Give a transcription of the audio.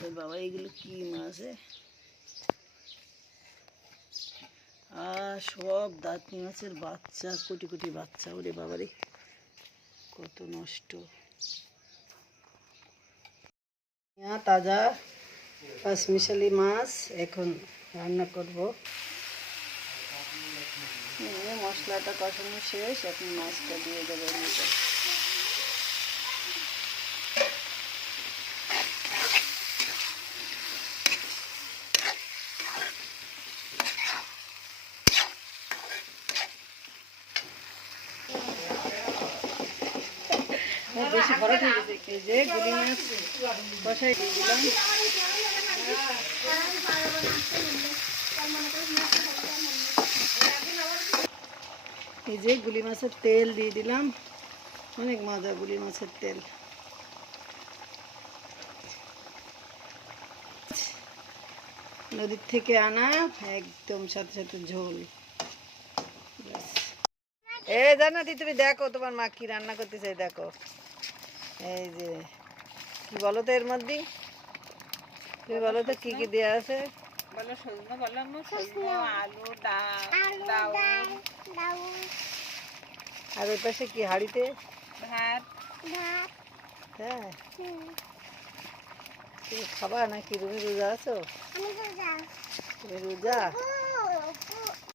বাবা এগুলো কি মাছ? সব দাঁতনি মাছের বাচ্চা, কোটি কোটি বাচ্চা। ওরে বাবারে কত নষ্ট। তাজা পাঁচমিশালি মাছ এখন রান্না করব। মশলাটা কষানো শেষ, এখন মাছটা দিয়ে দেবো। বেশি ভরাট হয়ে গেছে। এই যে গুলি মাছ কষাই দিয়ে দিলাম। এই যে গুলি মাছের তেল দিয়ে দিলাম, অনেক মজা গুলি মাছের তেল। নদীর থেকে আনা, একদম সাথে সাথে ঝোল। এই জান্নাতি তুমি দেখো তোমার মা কি রান্না করতে চাই, দেখো। এই যে কি বলো তো এর মধ্যে, তুমি বলো তো কি কি দেওয়া আছে? বলো সজনে, বলো সজনে, আলু, ডাউল। আর ওই পাশে কি হাঁড়িতে? ভাত। হ্যাঁ, তুমি খাবা নাকি? তুমি রোজা আছো? তুমি রোজা?